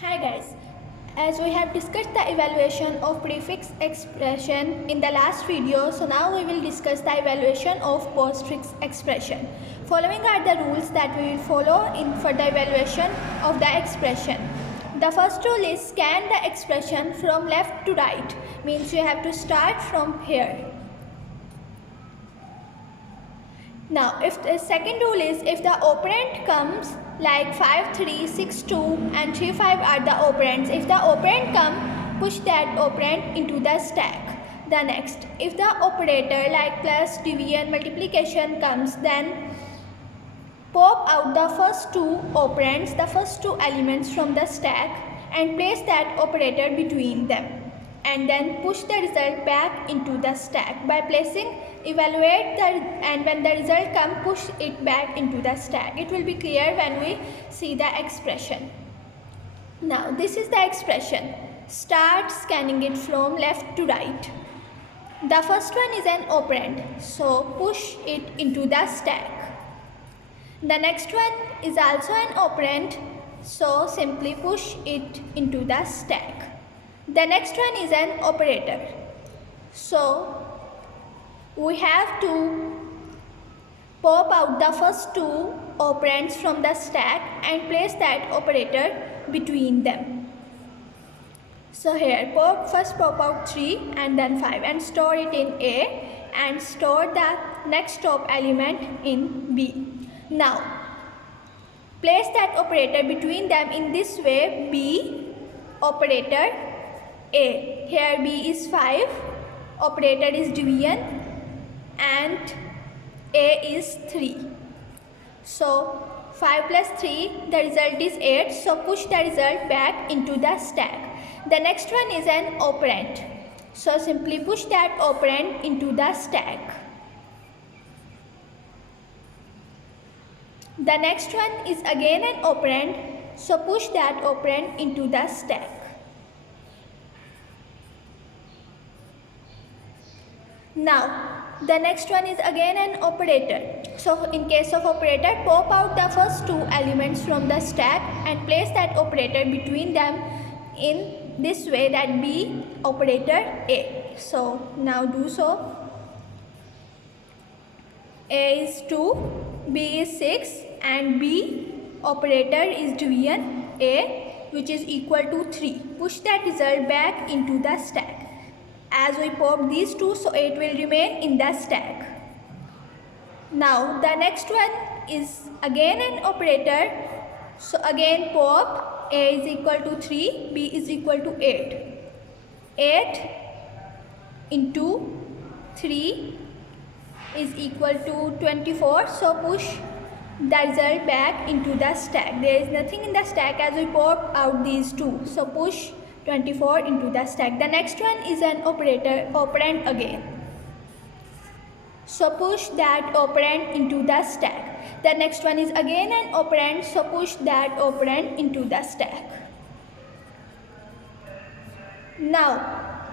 Hi guys, as we have discussed the evaluation of prefix expression in the last video, so now we will discuss the evaluation of postfix expression. Following are the rules that we will follow for the evaluation of the expression. The first rule is scan the expression from left to right, means you have to start from here. Now, if the second rule is if the operand comes like 5, 3, 6, 2 and 3, 5 are the operands. If the operand come, push that operand into the stack. The next, if the operator like plus, division, multiplication comes, then pop out the first two operands, the first two elements from the stack and place that operator between them. And then push the result back into the stack by placing evaluate and when the result comes, push it back into the stack. It will be clear when we see the expression. Now this is the expression. Start scanning it from left to right. The first one is an operand, so push it into the stack. The next one is also an operand, so simply push it into the stack. The next one is an operator, so we have to pop out the first two operands from the stack and place that operator between them. So here first pop out 3 and then 5 and store it in A and store the next top element in B. Now place that operator between them in this way, B operator A. Here B is 5, operator is division and A is 3. So 5 plus 3, the result is 8, so push the result back into the stack. The next one is an operand, so simply push that operand into the stack. The next one is again an operand, so push that operand into the stack. Now the next one is again an operator. So in case of operator, pop out the first two elements from the stack and place that operator between them in this way, that B operator A. So now do so. A is 2, B is 6 and B operator is division A, which is equal to 3. Push that result back into the stack. As we pop these two, so it will remain in the stack. Now the next one is again an operator, so again pop A is equal to 3, B is equal to 8. 8 into 3 is equal to 24, so push the result back into the stack. There is nothing in the stack as we pop out these two, so push 24 into the stack. The next one is an operator, operand again, so push that operand into the stack. The next one is again an operand, so push that operand into the stack. Now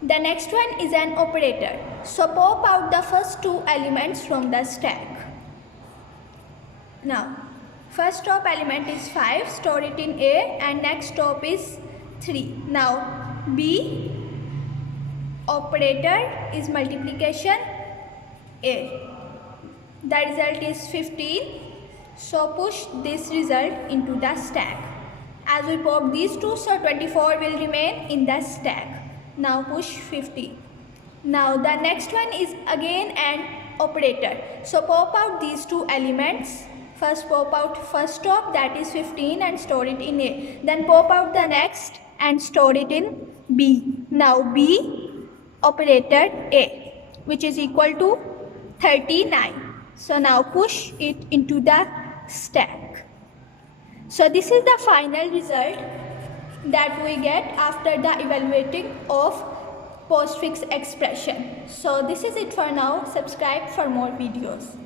the next one is an operator, so pop out the first two elements from the stack. Now first top element is 5, store it in A and next top is 3. Now B operator is multiplication A. The result is 15, so push this result into the stack. As we pop these two, so 24 will remain in the stack. Now push 50. Now the next one is again an operator, so pop out these two elements. First pop out first top, that is 15, and store it in A. Then pop out the next and store it in B. Now B operator A, which is equal to 39. So now push it into the stack. So this is the final result that we get after the evaluating of postfix expression. So this is it for now. Subscribe for more videos.